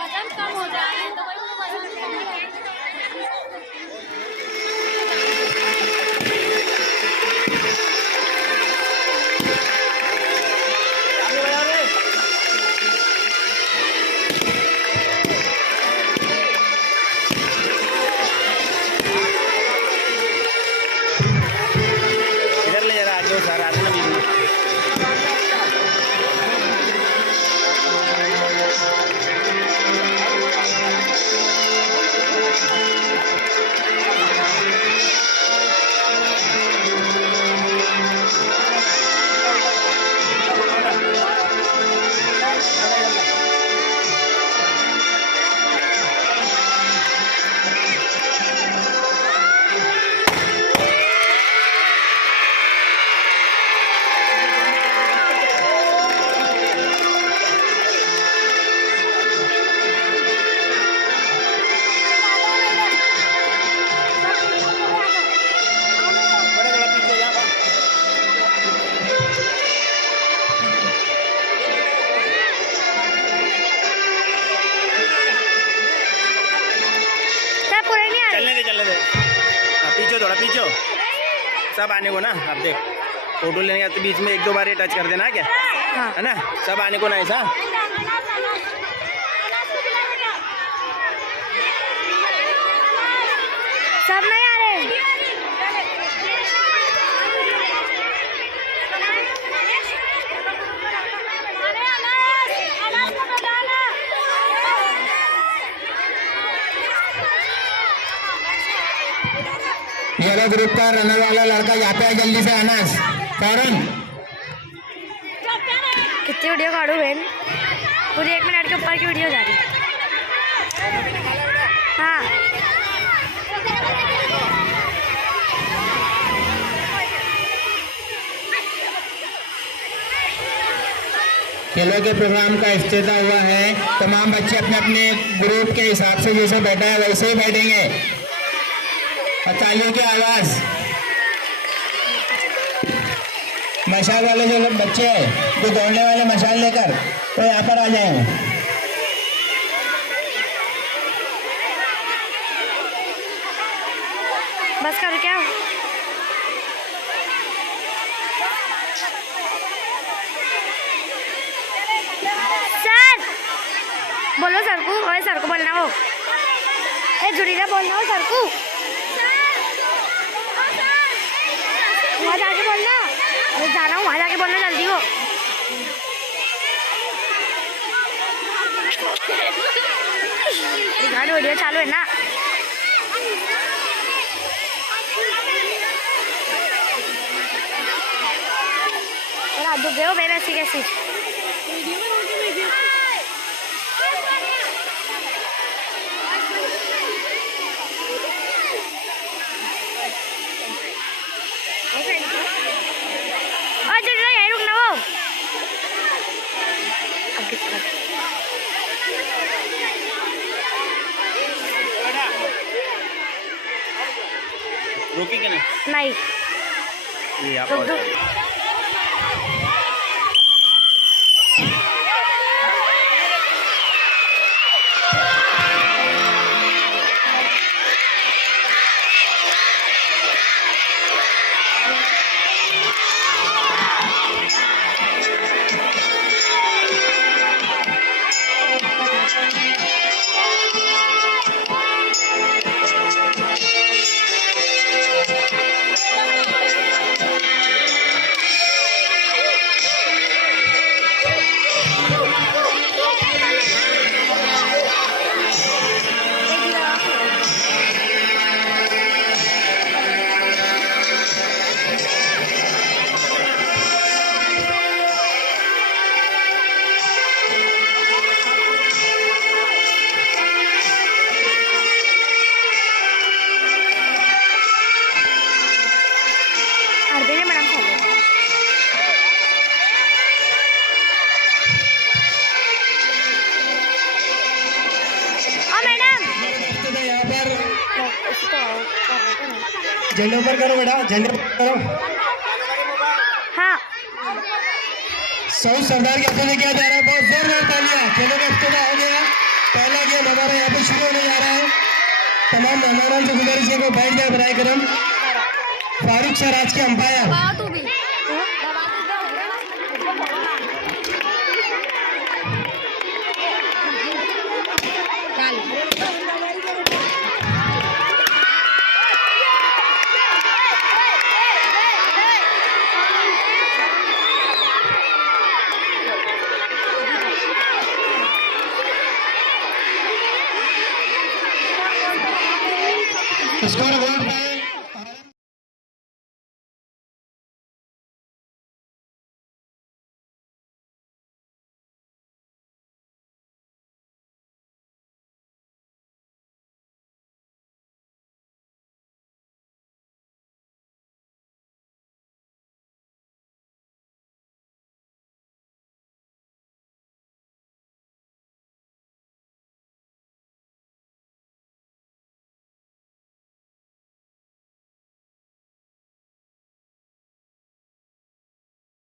वजन कम हो जाए तो वही वजन कम हो जाए। इधर ले जरा आगे सर आगे ना बीच में। थोड़ा पीछे सब आने को ना। आप देख फोटो लेने तो बीच में एक दो बार ये टच कर देना क्या। हाँ। है ना, सब आने को ना ऐसा। सब नहीं आ रहे। येलो ग्रुप का रनर वाला लड़का यहाँ पे जल्दी से अनस फौरन। कितनी वीडियो काटू बहन, पूरी 1 मिनट के ऊपर की वीडियो जा रही। हाँ खेलों के प्रोग्राम का इफ्तिताह हुआ है। तमाम बच्चे अपने अपने ग्रुप के हिसाब से जैसे बैठा है वैसे ही बैठेंगे। तालियों की आवाज। मशाल वाले जो लोग बच्चे हैं जो दौड़ने वाले मशाल लेकर तो यहाँ पर आ जाएंगे। बस कर क्या सर बोलो सर को, और सर को बोलना हो। जुड़ीला बोलना हो सर को, वहाँ जाके बोलना। अरे जाना हूँ, वहाँ जाके बोलना जल्दी हो। गाड़ी वीडियो चालू है ना। और आप डूब गए हो मेरे ऐसी कैसी। रोकेंगे नहीं ये आप झंडे ऊपर करो बेटा, झंडे ऊपर करो। हाँ सऊद सरदार के हाथों में क्या जा रहा है? बहुत जोरदार तालियां। खेलों का इफ्तिताह हो गया। पहला गेम हमारा यहाँ पे शुरू होने जा रहा है। तमाम मेहमानों से गुजारिश है कि बैठ जाए बराए करम। फारूक सर आज के अंपायर। तू भी स्कोर 1